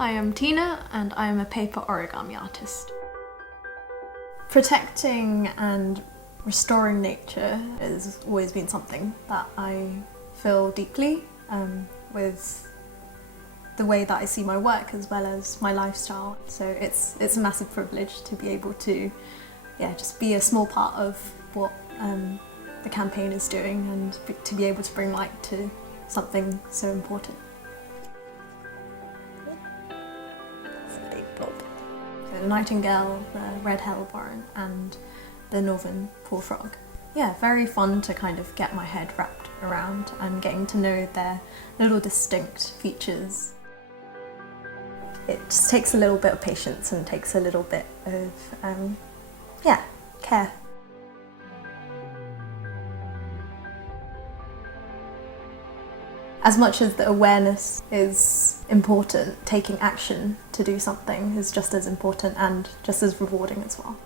Hi, I'm Tina and I'm a paper origami artist. Protecting and restoring nature has always been something that I feel deeply with the way that I see my work as well as my lifestyle. So it's a massive privilege to be able to just be a small part of what the campaign is doing and to be able to bring light to something so important. So the nightingale, the red hellebore and the northern poor frog. Yeah, very fun to kind of get my head wrapped around and getting to know their little distinct features. It just takes a little bit of patience and takes a little bit of care. As much as the awareness is important, taking action to do something is just as important and just as rewarding as well.